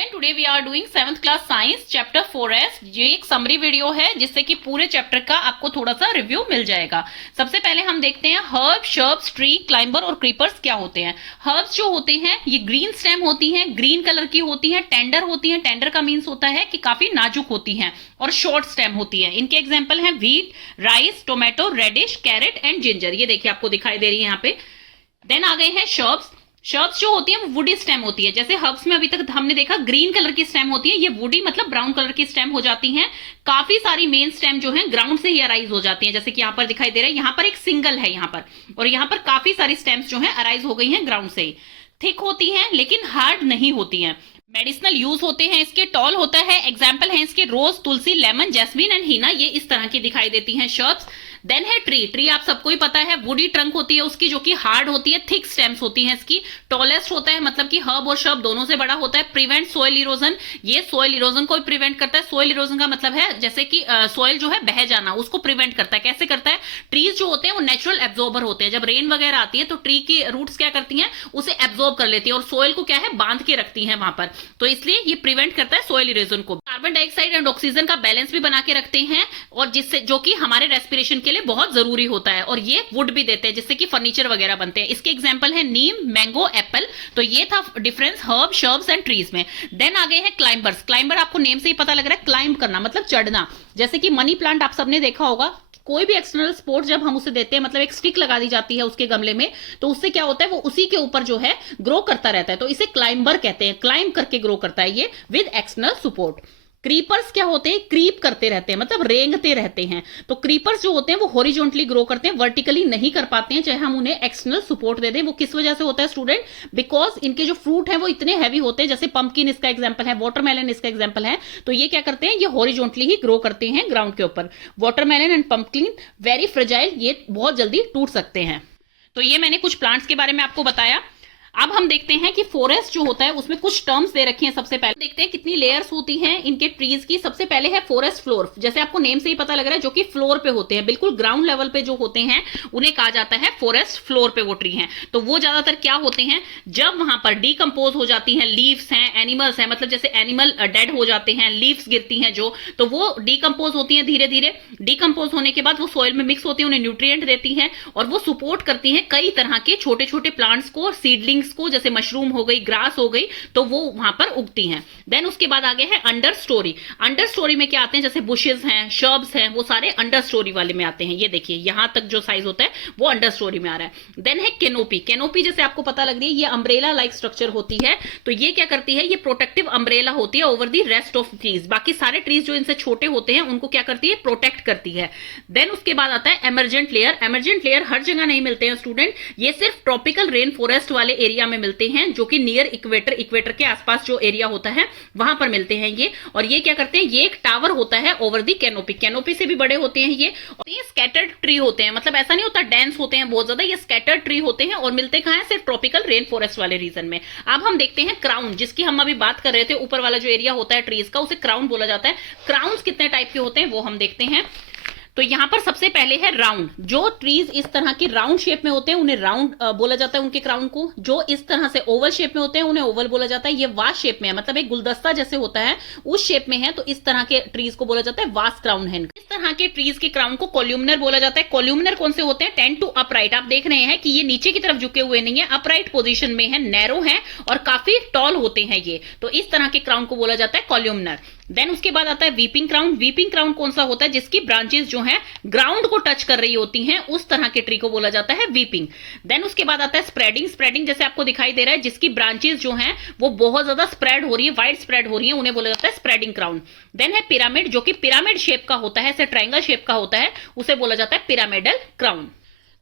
Student today we are doing 7th class science chapter 4S। ये एक summary video है जिससे कि पूरे चैप्टर का आपको थोड़ा सा रिव्यू मिल जाएगा। सबसे पहले हम देखते हैं हर्ब, शर्ब्स, ट्री, क्लाइंबर और क्रीपर्स क्या होते हैं। हर्ब्स जो होते हैं ये ग्रीन स्टेम होती हैं, ग्रीन कलर की होती हैं, टेंडर होती हैं। टेंडर का मीन्स होता है कि काफी नाजुक होती हैं और शॉर्ट स्टेम होती है। इनके एग्जाम्पल हैं wheat, rice, tomato, radish, carrot and ginger. ये देखिए आपको दिखाई दे रही है यहाँ पे। देन आ गए हैं शर्ब्स। शर्ब्स जो होती है वो वुडी स्टेम होती है। जैसे हर्ब्स में अभी तक हमने देखा ग्रीन कलर की स्टेम होती है, ये वुडी मतलब ब्राउन कलर की स्टेम हो जाती हैं। काफी सारी मेन स्टेम जो है ग्राउंड से ही अराइज हो जाती हैं, जैसे कि यहाँ पर दिखाई दे रहा है। यहाँ पर एक सिंगल है यहाँ पर, और यहाँ पर काफी सारी स्टेम्स जो है अराइज हो गई हैं ग्राउंड से ही। थिक होती हैं लेकिन हार्ड नहीं होती हैं। मेडिसिनल यूज होते हैं इसके, टॉल होता है। एग्जाम्पल है इसके रोज, तुलसी, लेमन, जैस्मीन एंड हीना। ये इस तरह की दिखाई देती हैं शर्ब्स। देन है ट्री। ट्री आप सबको ही पता है, वुडी ट्रंक होती है उसकी, जो कि हार्ड होती है, थिक स्टेम्स होती हैं इसकी। टॉलेस्ट होता है, मतलब कि हर्ब और शर्ब दोनों से बड़ा होता है। प्रिवेंट सोइल इरोजन, ये सोइल इरोजन को भी प्रिवेंट करता है। सोइल इरोजन का मतलब है जैसे कि सोइल जो है बह जाना, उसको प्रिवेंट करता है। कैसे करता है? ट्रीज जो होते हैं वो नेचुरल एब्जॉर्बर होते हैं। जब रेन वगैरह आती है तो ट्री की रूट्स क्या करती हैं, उसे एब्जॉर्ब कर लेती है और सोइल को क्या है, बांध के रखती है वहां पर। तो इसलिए ये प्रिवेंट करता है सोइल इरोजन को। कार्बन डाइऑक्साइड एंड ऑक्सीजन का बैलेंस भी बना के रखते हैं, और जिससे जो कि हमारे रेस्पिरेशन के लिए बहुत जरूरी होता है। और ये वुड भी देते हैं जिससे कि फर्नीचर वगैरह बनते हैं। इसके एग्जांपल है नीम, मैंगो, एप्पल। तो ये था difference herb, shrubs and trees में। देन आ गए हैं क्लाइंबर्स। क्लाइंबर आपको नेम से ही पता लग रहा है, क्लाइंब करना मतलब चढ़ना। जैसे कि मनी प्लांट आप सबने देखा होगा, कोई भी एक्सटर्नल सपोर्ट जब हम उसे देते हैं, मतलब एक स्टिक लगा दी जाती है उसके गमले में, तो उससे क्या होता है, वो उसी के ऊपर जो है ग्रो करता रहता है। तो इसे क्लाइंबर कहते हैं, क्लाइंब करके ग्रो करता है ये विद एक्सटर्नल सपोर्ट। क्रीपर्स क्या होते हैं, क्रीप करते रहते हैं, मतलब रेंगते रहते हैं। तो क्रीपर्स जो होते हैं वो हॉरिजॉन्टली ग्रो करते हैं, वर्टिकली नहीं कर पाते हैं चाहे हम उन्हें एक्सटर्नल सपोर्ट दे दें। वो किस वजह से होता है स्टूडेंट? बिकॉज इनके जो फ्रूट है वो इतने हैवी होते हैं। जैसे पंपकिन इसका एग्जाम्पल है, वाटरमेलन इसका एग्जाम्पल है। तो ये क्या करते हैं, ये हॉरिजॉन्टली ही ग्रो करते हैं ग्राउंड के ऊपर। Watermelon and pumpkin very fragile, ये बहुत जल्दी टूट सकते हैं। तो ये मैंने कुछ प्लांट्स के बारे में आपको बताया। अब हम देखते हैं कि फॉरेस्ट जो होता है उसमें कुछ टर्म्स दे रखी हैं। सबसे पहले देखते हैं कितनी लेयर्स होती हैं इनके ट्रीज की। सबसे पहले है फॉरेस्ट फ्लोर, जैसे आपको नेम से ही पता लग रहा है, जो कि फ्लोर पे होते हैं, बिल्कुल ग्राउंड लेवल पे जो होते हैं उन्हें कहा जाता है फॉरेस्ट फ्लोर पे वो ट्री हैं। तो वो ज्यादातर क्या होते हैं, जब वहां पर डीकम्पोज हो जाती हैं, लीव्स हैं, एनिमल्स हैं, मतलब जैसे एनिमल डेड हो जाते हैं, लीव्स गिरती हैं जो, तो वो डीकम्पोज होती हैं धीरे धीरे। डीकम्पोज होने के बाद वो सॉइल में मिक्स होती है, उन्हें न्यूट्रिएंट देती हैं, और वो सपोर्ट करती हैं कई तरह के छोटे छोटे प्लांट्स को, सीडलिंग्स को, जैसे मशरूम हो गई, ग्रास हो गई, तो वो वहां पर उगती हैं। देन उसके बाद आगे है अंडर स्टोरी। अंडर स्टोरी में क्या आते हैं, जैसे बुशेस हैं, शर्ब्स हैं, वो सारे अंडर स्टोरी वाले में आते हैं। ये देखिए यहां तक जो साइज होता है वो अंडर स्टोरी में आ रहा है। देन है कैनोपी। कैनोपी जैसे आपको पता लग रही है, ये अम्ब्रेला लाइक स्ट्रक्चर होती है। तो ये क्या करती है, ये प्रोटेक्टिव अम्ब्रेला होती है over the rest of trees. बाकी सारे ट्रीज जो इनसे छोटे होते हैं उनको क्या करती है, प्रोटेक्ट करती है। देन उसके बाद आता है एमरजेंट लेयर। एमरजेंट लेयर हर जगह नहीं मिलते हैं स्टूडेंट, ये सिर्फ ट्रॉपिकल रेन फॉरेस्ट वाले एरिया में मिलते हैं, जो कि नियर इक्वेटर, इक्वेटर के आसपास जो एरिया होता है वहां पर मिलते हैं ये। और ये क्या करते हैं, ये एक टावर होता है ओवर दी कैनोपी। कैनोपी से भी बड़े होते हैं ये। और ये स्कैटर्ड ट्री होते हैं, मतलब ऐसा नहीं होता डेंस होते हैं बहुत ज्यादा, ये स्कैटर्ड ट्री होते हैं और मिलते कहां है, सिर्फ ट्रॉपिकल रेन फॉरेस्ट वाले रीजन में। अब हम देखते हैं क्राउन, जिसकी हम अभी बात कर रहे थे, ऊपर वाला जो एरिया होता है ट्रीज का, उसे क्राउन बोला जाता है। क्राउन्स कितने टाइप के होते हैं वो हम देखते हैं। तो यहां पर सबसे पहले है राउंड। जो ट्रीज इस तरह की राउंड शेप में होते हैं उन्हें राउंड बोला जाता है, उनके क्राउन को। जो इस तरह से ओवल शेप में होते हैं उन्हें ओवल बोला जाता है। ये वास शेप में है, मतलब एक गुलदस्ता जैसे होता है उस शेप में है, तो इस तरह के ट्रीज को बोला जाता है वास क्राउन है। इस तरह के ट्रीज के क्राउन को कॉल्यूमनर बोला जाता है। कॉल्यूमनर कौन से होते हैं, टेंड टू अपराइट। आप देख रहे हैं कि ये नीचे की तरफ झुके हुए नहीं है, अपराइट पोजिशन में है, नैरो है और काफी टॉल होते हैं ये। तो इस तरह के क्राउन को बोला जाता है कॉल्यूमनर। देन उसके बाद आता है वीपिंग क्राउन। वीपिंग क्राउन कौन सा होता है, जिसकी ब्रांचेस जो हैं ग्राउंड को टच कर रही होती हैं, उस तरह के ट्री को बोला जाता है वीपिंग। देन उसके बाद आता है स्प्रेडिंग। स्प्रेडिंग जैसे आपको दिखाई दे रहा है, जिसकी ब्रांचेस जो हैं वो बहुत ज्यादा स्प्रेड हो रही है, वाइड स्प्रेड हो रही है, उन्हें बोला जाता है स्प्रेडिंग क्राउन। देन है पिरामिड, जो कि पिरामिड शेप का होता है, ऐसे ट्रायंगल शेप का होता है, उसे बोला जाता है पिरामिडल क्राउन।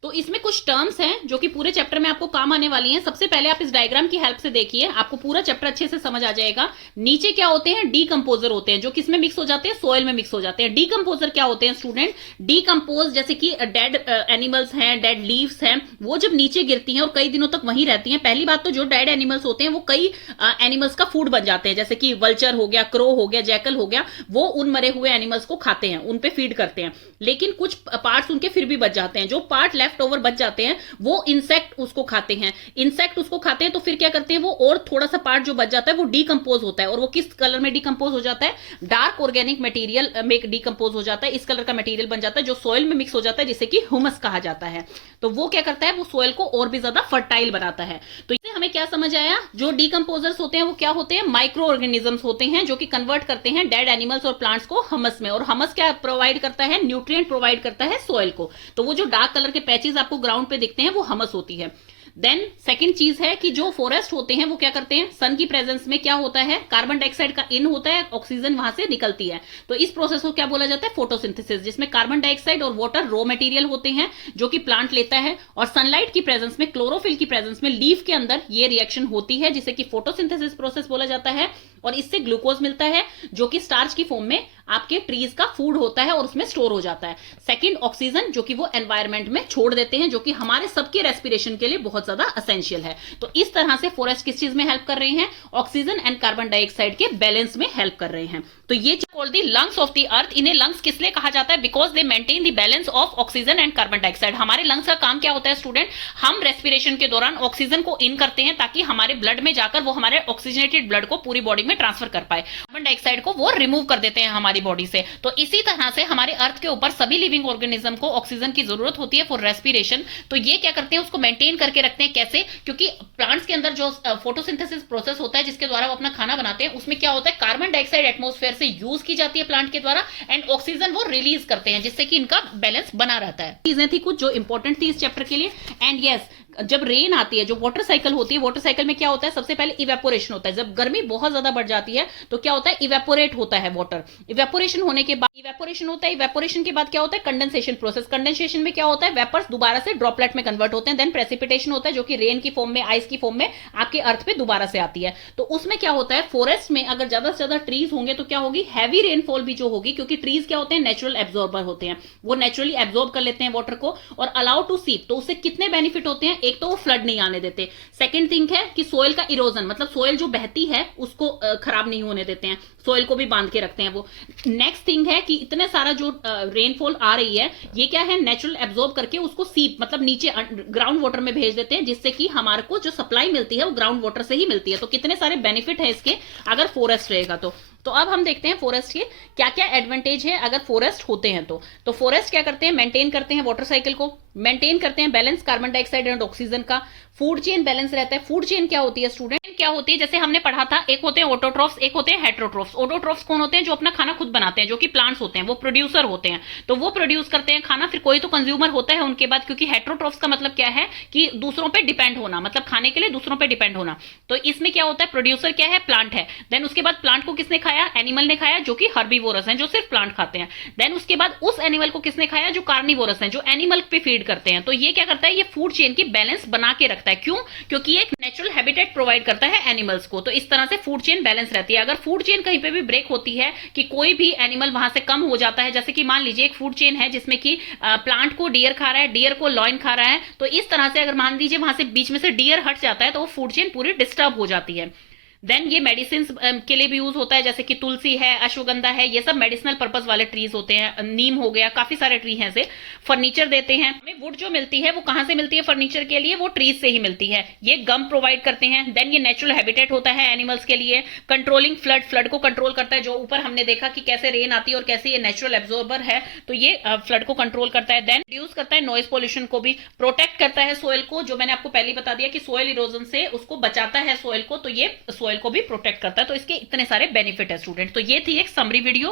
तो इसमें कुछ टर्म्स हैं जो कि पूरे चैप्टर में आपको काम आने वाली हैं। सबसे पहले आप इस डायग्राम की हेल्प से देखिए, आपको पूरा चैप्टर अच्छे से समझ आ जाएगा। नीचे क्या होते हैं, डीकंपोजर होते हैं, जो किसमें मिक्स हो जाते हैं, सोइल में मिक्स हो जाते हैं। डीकंपोजर क्या होते हैं स्टूडेंट, डीकंपोज जैसे कि डेड एनिमल्स हैं, डेड लीव्स हैं, वो जब नीचे गिरती हैं और कई दिनों तक वहीं रहती हैं। पहली बात तो जो डेड एनिमल्स होते हैं वो कई एनिमल्स का फूड बन जाते हैं, जैसे कि वल्चर हो गया, क्रो हो गया, जैकल हो गया, वो उन मरे हुए एनिमल्स को खाते हैं, उन पे फीड करते हैं। लेकिन कुछ पार्ट्स उनके फिर भी बच जाते हैं। जो पार्ट लेफ्ट ओवर बच जाते हैं वो इंसेक्ट उसको खाते हैं। इंसेक्ट उसको खाते हैं तो फिर क्या करते हैं वो, और थोड़ा सा पार्ट जो बच जाता है वो डीकंपोज होता है, और वो किस कलर में डीकंपोज हो जाता है, डार्क ऑर्गेनिक मटेरियल में डीकंपोज हो जाता है, इस कलर का मटेरियल बन जाता है जो सॉइल में मिक्स हो जाता है, जिसे कि ह्यूमस कहा जाता है। तो वो क्या करता है, वो सॉइल को और भी ज्यादा फर्टाइल बनाता है। तो इससे हमें क्या समझ आया, जो डीकंपोजर्स होते हैं वो क्या होते हैं, माइक्रो ऑर्गेनिजम्स होते हैं जो कि कन्वर्ट करते हैं डेड एनिमल्स और प्लांट्स को ह्यूमस में। और ह्यूमस क्या प्रोवाइड करता है, न्यूट्रिएंट प्रोवाइड करता है सॉइल को। तो वो जो डार्क कलर के पैचेस आपको ग्राउंड पे दिखते हैं वो ह्यूमस होती है। देन सेकंड चीज है कि जो फॉरेस्ट होते हैं वो क्या करते हैं, सन की प्रेजेंस में क्या होता है, कार्बन डाइऑक्साइड का इन होता है, ऑक्सीजन वहां से निकलती है। तो इस प्रोसेस को क्या बोला जाता है, फोटोसिंथेसिस, जिसमें कार्बन डाइऑक्साइड और वाटर रॉ मटेरियल होते हैं जो कि प्लांट लेता है, और सनलाइट की प्रेजेंस में, क्लोरोफिल की प्रेजेंस में लीफ के अंदर ये रिएक्शन होती है जिसे कि फोटोसिंथेसिस प्रोसेस बोला जाता है। और इससे ग्लूकोज मिलता है जो कि स्टार्च की फॉर्म में आपके ट्रीज का फूड होता है और उसमें स्टोर हो जाता है। सेकंड, ऑक्सीजन जो कि वो एनवायरमेंट में छोड़ देते हैं, जो कि हमारे सबके रेस्पिरेशन के लिए बहुत ज्यादा असेंशियल है। तो इस तरह से फॉरेस्ट किस चीज में हेल्प कर रहे हैं, ऑक्सीजन एंड कार्बन डाइऑक्साइड के बैलेंस में हेल्प कर रहे हैं। तो ये called the lungs of the earth. इन्हें लंग्स किस लिए कहा जाता है, because they maintain the balance of oxygen and carbon dioxide. हमारे लंग्स का काम क्या होता है स्टूडेंट, हम रेस्पिरेशन के दौरान ऑक्सीजन को इन करते हैं ताकि हमारे ब्लड में जाकर वो हमारे ऑक्सीजनेटेड ब्लड को पूरी बॉडी में ट्रांसफर कर पाए, कार्बन डाइऑक्साइड को वो रिमूव कर देते हैं हमारी बॉडी से। तो इसी तरह से हमारे अर्थ के ऊपर सभी लिविंग ऑर्गेनिज्म को ऑक्सीजन की जरूरत होती है फॉर रेस्पिरेशन। तो ये क्या करते हैं, उसको मेंटेन करके रखते हैं। कैसे, क्योंकि प्लांट्स के अंदर जो फोटोसिंथेसिस प्रोसेस होता है जिसके द्वारा वो अपना खाना बनाते हैं, उसमें क्या होता है, कार्बन डाइऑक्साइड एटमॉस्फेयर से यूज की जाती है प्लांट के द्वारा, एंड ऑक्सीजन वो रिलीज करते हैं, जिससे कि इनका बैलेंस बना रहता है। चीजें थी कुछ जो इंपॉर्टेंट थी इस चैप्टर के लिए। एंड यस, जब रेन आती है, जो वाटर साइकिल होती है, वाटर साइकिल में क्या होता है, सबसे पहले इवेपोरेशन होता है। जब गर्मी बहुत ज्यादा बढ़ जाती है तो क्या होता है, इवेपोरेट होता है वाटर। इवेपोरेशन होने के बाद इवेपोरेशन होता है, इवेपोरेशन के बाद क्या होता है, कंडेंसेशन प्रोसेस। कंडेंसेशन में क्या होता है, वेपर्स दोबारा से ड्रॉपलेट में कन्वर्ट होते हैं। देन प्रेसिपिटेशन होता है जो कि रेन की फॉर्म में, आइस की फॉर्म में आपके अर्थ पे दोबारा से आती है। तो उसमें क्या होता है, फॉरेस्ट में अगर ज्यादा से ज्यादा ट्रीज होंगे तो क्या होगी, हैवी रेनफॉल भी जो होगी, क्योंकि ट्रीज क्या होते हैं, नेचुरल एब्जॉर्बर होते हैं, वो नेचुरली एब्जॉर्ब कर लेते हैं वाटर को और अलाउ टू सीप। तो उससे कितने बेनिफिट होते हैं, एक तो वो फ्लड नहीं आने देते। सेकंड थिंग है कि सोइल का इरोजन, मतलब सोइल जो बहती है उसको खराब नहीं होने देते हैं, सोइल को भी बांध के रखते हैं वो। नेक्स्ट थिंग है कि इतने सारा जो रेनफॉल आ रही है, ये क्या है, नेचुरल एब्जॉर्ब करके उसको सीप, मतलब नीचे ग्राउंड वाटर में भेज देते हैं, जिससे कि हमारे को जो सप्लाई मिलती है वो ग्राउंड वाटर से ही मिलती है। तो कितने सारे बेनिफिट है इसके अगर फॉरेस्ट रहेगा तो अब हम देखते हैं फॉरेस्ट के क्या क्या एडवांटेज है अगर फॉरेस्ट होते हैं। तो फॉरेस्ट क्या करते हैं, मेंटेन करते हैं वाटर साइकिल को, मेंटेन करते हैं balance carbon dioxide and oxygen का, फूड चेन बैलेंस रहता है। फूड चेन क्या होती है स्टूडेंट, क्या होती है, जैसे हमने पढ़ा था, एक होते हैं ऑटोट्रॉफ्स, एक होते हैं हेटेरोट्रॉफ्स। ऑटोट्रॉफ्स कौन होते हैं, जो अपना खाना खुद बनाते हैं, जो कि प्लांट्स होते हैं, वो प्रोड्यूसर होते हैं। तो वो प्रोड्यूस करते हैं खाना, फिर कोई तो कंज्यूमर होता है उनके बाद, क्योंकि हेटेरोट्रॉफ्स का मतलब क्या है कि दूसरों पे डिपेंड होना, मतलब खाने के लिए दूसरों पे डिपेंड होना। तो इसमें क्या होता है, प्रोड्यूसर क्या है, प्लांट है। देन उसके बाद प्लांट को किसने खाया, एनिमल ने खाया, जो कि हर्बीवोरस हैं, जो सिर्फ प्लांट खाते हैं। देन उसके बाद उस एनिमल को किसने खाया, जो कार्निवोरस हैं, जो एनिमल पे फीड करते हैं। तो ये क्या करता है, ये फूड चेन की बैलेंस बना के रखता है। क्यों, क्योंकि ये एक नेचुरल हैबिटेट प्रोवाइड करता है एनिमल्स को। तो इस तरह से फूड चेन बैलेंस रहती है। अगर फूड चेन कहीं पे भी ब्रेक होती है कि कोई भी एनिमल वहां से कम हो जाता है, जैसे कि मान लीजिए एक फूड चेन है जिसमें कि प्लांट को डियर खा रहा है, डियर को लॉइन खा रहा है, तो इस तरह से अगर मान लीजिए वहां से बीच में से डियर हट जाता है तो वो फूड चेन पूरी डिस्टर्ब हो जाती है। देन ये मेडिसिन के लिए भी यूज होता है, जैसे कि तुलसी है, अश्वगंधा है, ये सब मेडिसिनल पर्पस वाले ट्रीज होते हैं। नीम हो गया, काफी सारे ट्री हैं से फर्नीचर देते हैं। हमें वुड जो मिलती है वो कहां से मिलती है फर्नीचर के लिए, वो ट्रीज से ही मिलती है। ये गम प्रोवाइड करते हैं। देन ये नेचुरल हैबिटेट होता है एनिमल्स के लिए। कंट्रोलिंग फ्लड, फ्लड को कंट्रोल करता है, जो ऊपर हमने देखा कि कैसे रेन आती है और कैसे ये नेचुरल एब्जॉर्बर है, तो ये फ्लड को कंट्रोल करता है। देन रिड्यूस करता है नॉइज पोल्यूशन को भी, प्रोटेक्ट करता है सोइल को, जो मैंने आपको पहले बता दिया कि सोइल इरोजन से उसको बचाता है सोइल को, तो ये सोइल को भी प्रोटेक्ट करता है। तो इसके इतने सारे बेनिफिट है स्टूडेंट। तो ये थी एक समरी वीडियो।